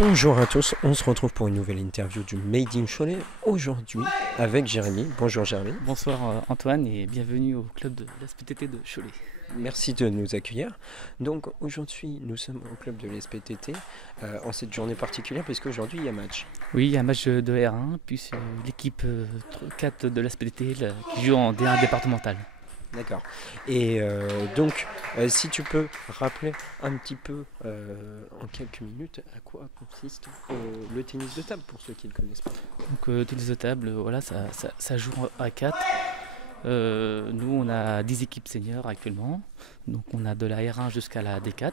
Bonjour à tous, on se retrouve pour une nouvelle interview du Made in Cholet, aujourd'hui avec Jérémy. Bonjour Jérémy. Bonsoir Antoine et bienvenue au club de l'SPTT de Cholet. Merci de nous accueillir. Donc aujourd'hui nous sommes au club de l'SPTT en cette journée particulière puisque aujourd'hui il y a match. Oui, il y a un match de R1 puis l'équipe 4 de l'SPTT qui joue en D1 départemental. D'accord. Et donc, si tu peux rappeler un petit peu en quelques minutes à quoi consiste le tennis de table pour ceux qui ne le connaissent pas. Donc tennis de table, voilà, ça joue à 4. Nous, on a 10 équipes seniors actuellement. Donc on a de la R1 jusqu'à la D4.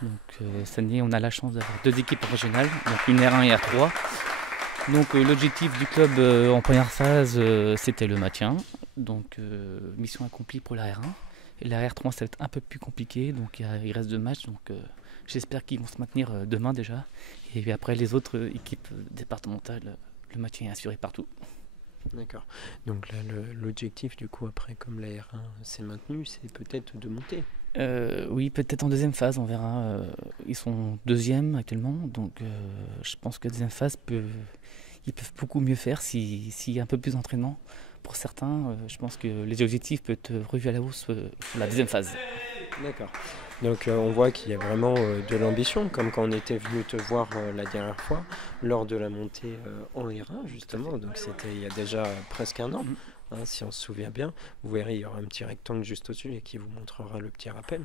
Donc cette année, on a la chance d'avoir 2 équipes régionales, donc une R1 et R3. Donc l'objectif du club en première phase, c'était le maintien. Donc mission accomplie pour la R1. Et la R3, ça va être un peu plus compliqué. Donc il reste 2 matchs. Donc j'espère qu'ils vont se maintenir demain déjà. Et puis après les autres équipes départementales, le maintien est assuré partout. D'accord. Donc là, l'objectif du coup après, comme la R1 s'est maintenue, c'est peut-être de monter. Oui, peut-être en deuxième phase, on verra. Ils sont deuxième actuellement. Donc je pense que deuxième phase ils peuvent beaucoup mieux faire s'il y a un peu plus d'entraînement. Pour certains, je pense que les objectifs peuvent être revus à la hausse pour la deuxième phase. D'accord. Donc on voit qu'il y a vraiment de l'ambition, comme quand on était venu te voir la dernière fois, lors de la montée en R1 justement, donc c'était il y a déjà presque un an. Si on se souvient bien, vous verrez, il y aura un petit rectangle juste au-dessus et qui vous montrera le petit rappel.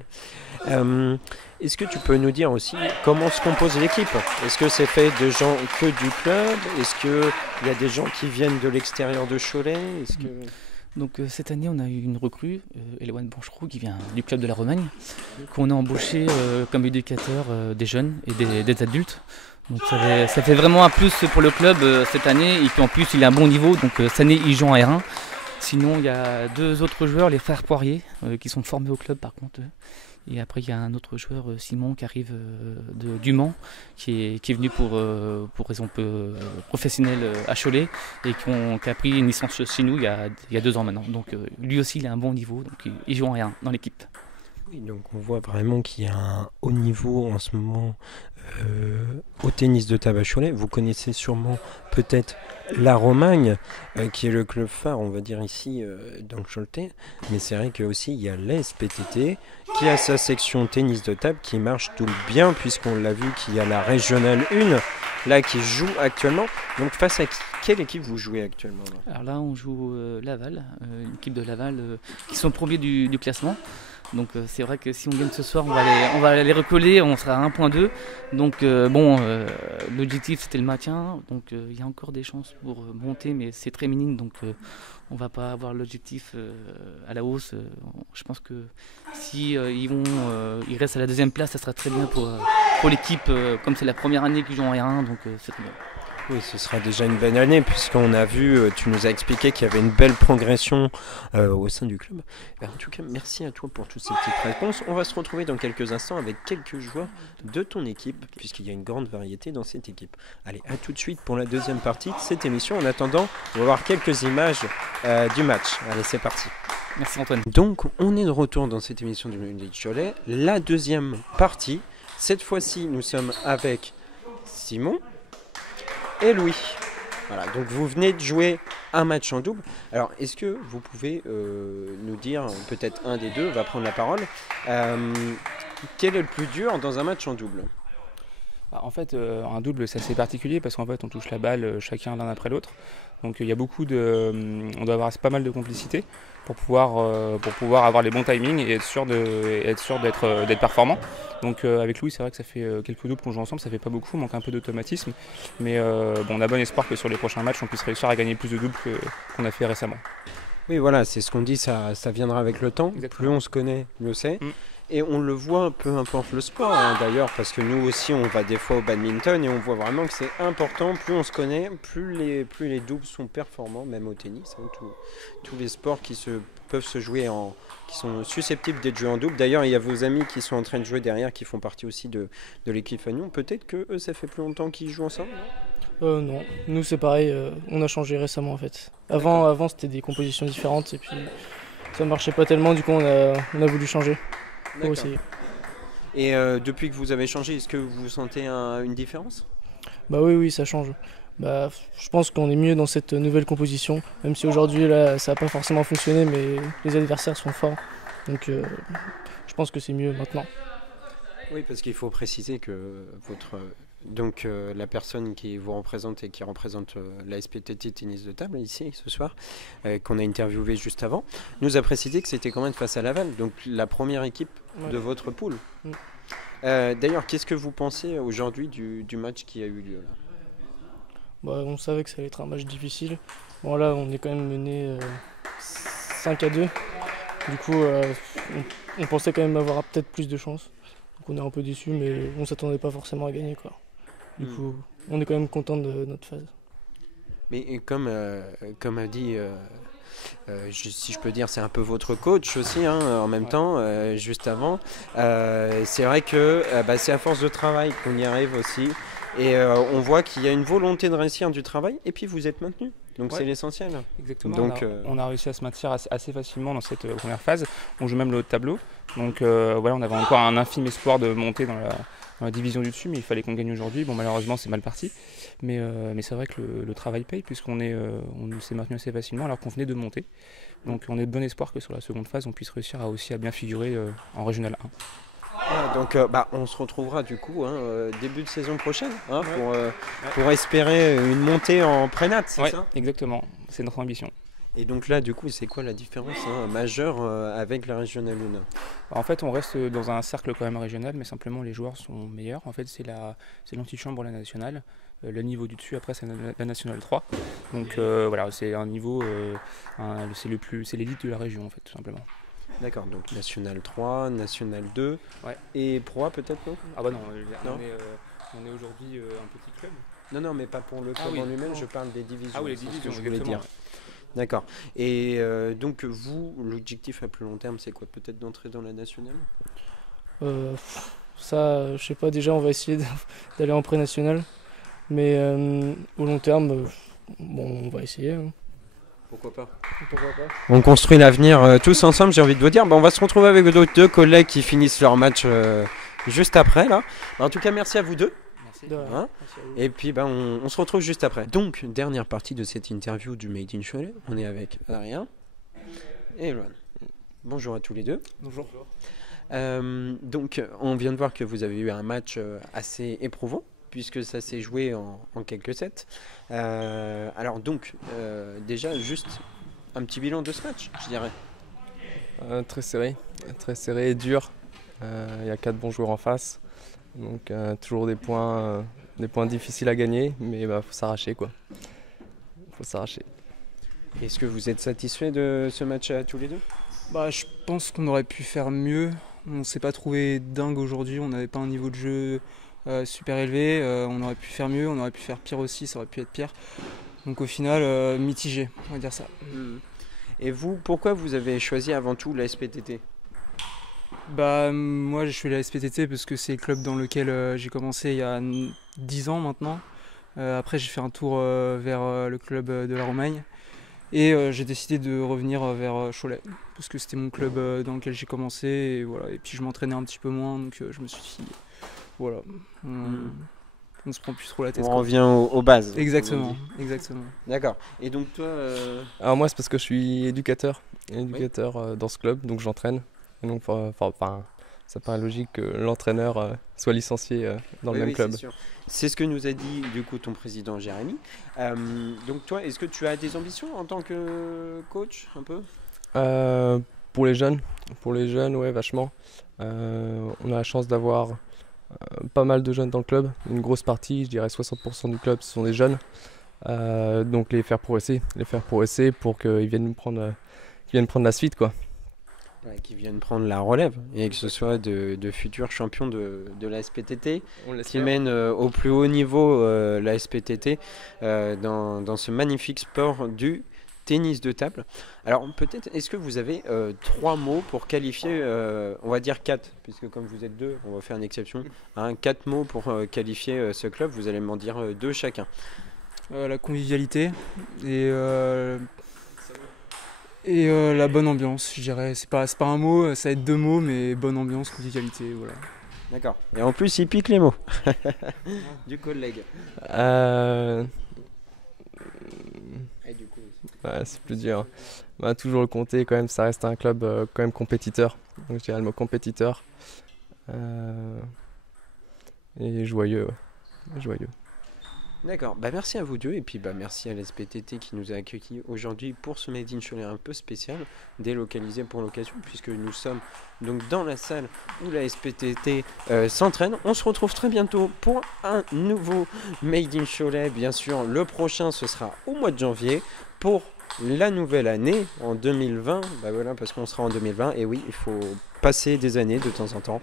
Est-ce que tu peux nous dire aussi comment se compose l'équipe? Est-ce que c'est fait de gens que du club? Est-ce qu'il y a des gens qui viennent de l'extérieur de Cholet? Donc cette année, on a eu une recrue, Eloane Boncheroux, qui vient du club de la Romagne, qu'on a embauché comme éducateur des jeunes et des adultes. Donc ça fait vraiment un plus pour le club cette année, et puis en plus il a un bon niveau, donc cette année il joue en R1. Sinon il y a 2 autres joueurs, les frères Poirier, qui sont formés au club par contre. Et après il y a un autre joueur, Simon, qui arrive du Mans, qui est venu pour raison professionnelle à Cholet, et qui a pris une licence chez nous il y a 2 ans maintenant. Donc lui aussi il a un bon niveau, donc il joue en R1 dans l'équipe. Oui, donc on voit vraiment qu'il y a un haut niveau en ce moment au tennis de table à Cholet. Vous connaissez sûrement peut-être la Romagne, qui est le club phare, on va dire ici, dans le Choletais. Mais c'est vrai qu'aussi il y a l'SPTT qui a sa section tennis de table qui marche tout bien, puisqu'on l'a vu qu'il y a la régionale 1 là qui joue actuellement. Donc face à quelle équipe vous jouez actuellement là? Alors là on joue Laval, l'équipe de Laval qui sont premiers du classement. Donc c'est vrai que si on gagne ce soir, on va les recoller, on sera à 1.2. Donc l'objectif c'était le maintien. Donc il y a encore des chances pour monter, mais c'est très minime. Donc on va pas avoir l'objectif à la hausse. Je pense que si ils restent à la deuxième place, ça sera très bien pour l'équipe. Comme c'est la première année qu'ils jouent en R1, donc c'est très bien. Oui, ce sera déjà une belle année puisqu'on a vu, tu nous as expliqué qu'il y avait une belle progression au sein du club. En tout cas, merci à toi pour toutes ces petites réponses. On va se retrouver dans quelques instants avec quelques joueurs de ton équipe puisqu'il y a une grande variété dans cette équipe. Allez, à tout de suite pour la deuxième partie de cette émission. En attendant, on va voir quelques images du match. Allez, c'est parti. Merci Antoine. Donc, on est de retour dans cette émission du Made in Cholet. La deuxième partie. Cette fois-ci, nous sommes avec Simon et Louis. Voilà, donc vous venez de jouer un match en double. Alors, est-ce que vous pouvez nous dire, peut-être un des deux va prendre la parole, quel est le plus dur dans un match en double? En fait, un double, c'est assez particulier parce qu'en fait, on touche la balle chacun l'un après l'autre. Donc, il y a on doit avoir pas mal de complicité pour pouvoir avoir les bons timings et être sûr d'être performant. Donc, avec Louis, c'est vrai que ça fait quelques doubles qu'on joue ensemble, ça fait pas beaucoup, on manque un peu d'automatisme. Mais on a bon espoir que sur les prochains matchs, on puisse réussir à gagner plus de doubles qu'on a fait récemment. Oui, voilà, c'est ce qu'on dit, ça viendra avec le temps. Exactement. Plus on se connaît, mieux c'est. Et on le voit, peu importe le sport d'ailleurs, parce que nous aussi on va des fois au badminton et on voit vraiment que c'est important, plus on se connaît, plus les doubles sont performants, même au tennis, tous les sports peuvent se jouer qui sont susceptibles d'être joués en double. D'ailleurs il y a vos amis qui sont en train de jouer derrière, qui font partie aussi de l'équipe Fagnon. Peut-être que eux ça fait plus longtemps qu'ils jouent ensemble, non? Non, nous c'est pareil, on a changé récemment en fait. Avant c'était des compositions différentes et puis ça marchait pas tellement, du coup on a voulu changer. Pour essayer. Et depuis que vous avez changé, est-ce que vous sentez une différence? Bah oui, ça change. Bah, je pense qu'on est mieux dans cette nouvelle composition, même si aujourd'hui là ça n'a pas forcément fonctionné, mais les adversaires sont forts. Donc je pense que c'est mieux maintenant. Oui, parce qu'il faut préciser que la personne qui vous représente et qui représente la SPTT tennis de table ici ce soir, qu'on a interviewé juste avant, nous a précisé que c'était quand même face à Laval, donc la première équipe de votre poule. Mm. D'ailleurs, qu'est-ce que vous pensez aujourd'hui du match qui a eu lieu là? Bah, on savait que ça allait être un match difficile. Bon là on est quand même mené 5-2. Du coup on pensait quand même avoir peut-être plus de chance. Donc on est un peu déçus, mais on s'attendait pas forcément à gagner, quoi. Du coup on est quand même content de notre phase. Mais comme a dit, si je peux dire, c'est un peu votre coach aussi, hein, en même temps, juste avant. C'est vrai que c'est à force de travail qu'on y arrive aussi. Et on voit qu'il y a une volonté de réussir du travail, et puis vous êtes maintenu. Donc c'est l'essentiel. Exactement. Donc, on a réussi à se maintenir assez facilement dans cette première phase. On joue même le haut de tableau. Donc voilà, on avait encore un infime espoir de monter dans la division du dessus, mais il fallait qu'on gagne aujourd'hui. Bon, malheureusement, c'est mal parti. Mais c'est vrai que le travail paye, puisqu'on s'est maintenu assez facilement alors qu'on venait de monter. Donc on est de bon espoir que sur la seconde phase, on puisse réussir à bien figurer en Régional 1. Donc on se retrouvera du coup début de saison prochaine pour espérer une montée en prénat, c'est ça? Exactement, c'est notre ambition. Et donc là du coup c'est quoi la différence majeure avec la régionale 1? En fait on reste dans un cercle quand même régional, mais simplement les joueurs sont meilleurs. En fait c'est l'antichambre la nationale, le niveau du dessus après c'est la nationale 3. Donc voilà, c'est un niveau, c'est l'élite de la région en fait tout simplement. D'accord, donc National 3, National 2 et Pro A peut-être, non? Ah bah non, on est aujourd'hui un petit club. Non, mais pas pour le club en lui-même, je parle des divisions. Ah oui, les divisions, je voulais dire. D'accord. Et donc vous, l'objectif à plus long terme, c'est quoi? Peut-être d'entrer dans la nationale? Ça, je sais pas, déjà on va essayer d'aller en pré-national. Mais au long terme, on va essayer. Hein. Pourquoi pas? Pourquoi pas? On construit l'avenir tous ensemble, j'ai envie de vous dire. On va se retrouver avec d'autres deux collègues qui finissent leur match juste après. Là. En tout cas, merci à vous deux. Merci. Hein, et puis on se retrouve juste après. Donc, dernière partie de cette interview du Made in Cholet. On est avec Adrien et Eloane. Bonjour à tous les deux. Bonjour. Donc, on vient de voir que vous avez eu un match assez éprouvant, puisque ça s'est joué en quelques sets. Alors donc, déjà, juste un petit bilan de ce match, je dirais. Très serré et dur. Il y a 4 bons joueurs en face. Donc toujours des points difficiles à gagner, mais faut s'arracher quoi. Faut s'arracher. Est-ce que vous êtes satisfait de ce match à tous les deux? Je pense qu'on aurait pu faire mieux. On s'est pas trouvé dingue aujourd'hui, on n'avait pas un niveau de jeu super élevé. On aurait pu faire mieux, on aurait pu faire pire aussi, ça aurait pu être pire. Donc au final, mitigé, on va dire ça. Et vous, pourquoi vous avez choisi avant tout la SPTT? Moi j'ai choisi la SPTT parce que c'est le club dans lequel j'ai commencé il y a 10 ans maintenant. Après j'ai fait un tour vers le club de la Romagne. Et j'ai décidé de revenir vers Cholet parce que c'était mon club dans lequel j'ai commencé et voilà. Et puis je m'entraînais un petit peu moins donc je me suis dit voilà, on se prend plus trop la tête. On revient aux bases. Exactement. D'accord. Et donc toi Alors moi c'est parce que je suis éducateur dans ce club, donc j'entraîne. Et donc ça paraît logique que l'entraîneur soit licencié dans le même club. C'est sûr. C'est ce que nous a dit du coup ton président Jérémy. Donc toi, est-ce que tu as des ambitions en tant que coach un peu? Pour les jeunes, ouais, vachement. On a la chance d'avoir pas mal de jeunes dans le club. Une grosse partie, je dirais 60% du club, ce sont des jeunes. Donc les faire progresser pour qu'ils viennent prendre la suite quoi. Qui viennent prendre la relève et que ce soit de futurs champions de la SPTT qui mènent au plus haut niveau la SPTT dans ce magnifique sport du tennis de table. Alors peut-être, est-ce que vous avez 3 mots pour qualifier, on va dire 4, puisque comme vous êtes 2, on va faire une exception, 4 mots pour qualifier ce club, vous allez m'en dire 2 chacun. La convivialité et la bonne ambiance, je dirais. C'est pas un mot, ça va être 2 mots, mais bonne ambiance, convivialité, voilà. D'accord. Et en plus, il pique les mots du collègue. Et du coup, Ouais, c'est plus dur. Bah, toujours le compter quand même, ça reste un club quand même compétiteur. Donc je dirais le mot compétiteur. Et joyeux, ouais. Joyeux. d'accord, bah merci à vous deux et puis bah merci à l'SPTT qui nous a accueillis aujourd'hui pour ce Made in Cholet un peu spécial, délocalisé pour l'occasion puisque nous sommes donc dans la salle où la SPTT s'entraîne. On se retrouve très bientôt pour un nouveau Made in Cholet, bien sûr. Le prochain ce sera au mois de janvier pour la nouvelle année en 2020. Bah voilà, parce qu'on sera en 2020 et oui, il faut passer des années de temps en temps.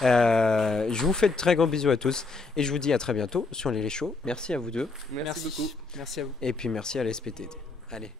Je vous fais de très gros bisous à tous et je vous dis à très bientôt sur les Show. Merci à vous deux. Merci beaucoup. Merci à vous. Et puis merci à la SPTT. Allez.